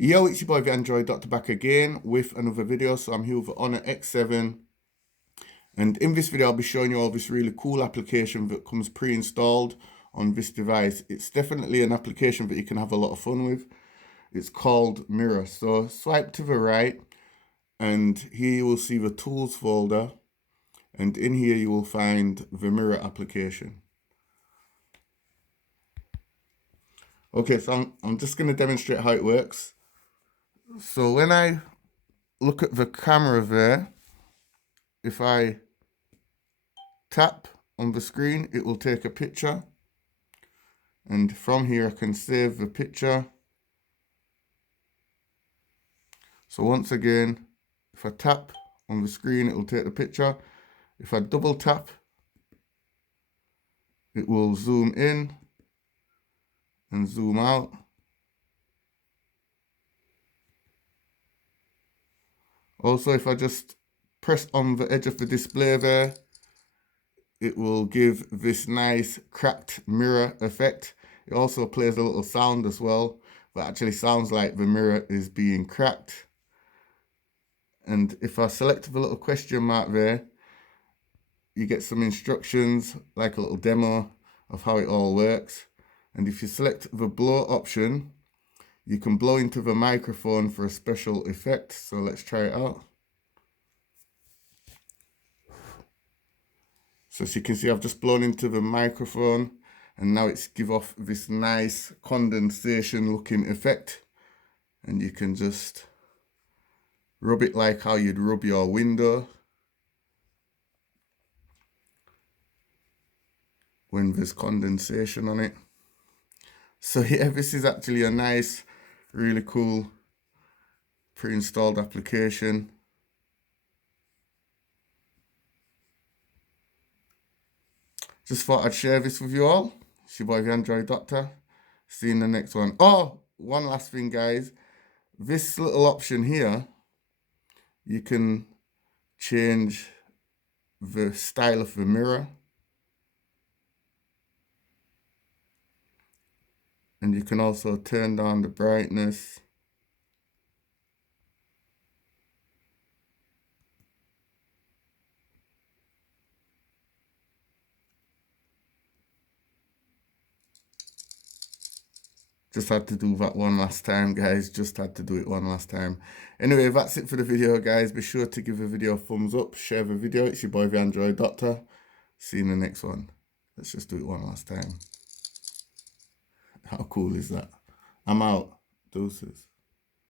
Yo, it's your boy the Android Doctor back again with another video. So I'm here with the Honor X7, and in this video I'll be showing you all this really cool application that comes pre-installed on this device. It's definitely an application that you can have a lot of fun with. It's called Mirror. So swipe to the right and here you will see the tools folder, and in here you will find the Mirror application. Okay, so I'm just going to demonstrate how it works. So when I look at the camera there, if I tap on the screen, it will take a picture, and from here I can save the picture. So once again, if I tap on the screen, it will take the picture. If I double tap, it will zoom in and zoom out. Also, if I just press on the edge of the display there, it will give this nice cracked mirror effect. It also plays a little sound as well, that actually sounds like the mirror is being cracked. And if I select the little question mark there, you get some instructions, like a little demo of how it all works. And if you select the blow option, you can blow into the microphone for a special effect. So let's try it out. So as you can see, I've just blown into the microphone, and now it's give off this nice condensation looking effect. And you can just rub it like how you'd rub your window when there's condensation on it. So yeah, this is actually a nice, really cool pre-installed application. Just thought I'd share this with you all. It's your boy the Android Doctor. See you in the next one. Oh, one last thing, guys. This little option here, you can change the style of the mirror. And you can also turn down the brightness. Just had to do that one last time, guys. Just had to do it one last time. Anyway, that's it for the video, guys. Be sure to give the video a thumbs up, share the video. It's your boy the Android Doctor. See you in the next one. Let's just do it one last time. How cool is that? I'm out. Deuces.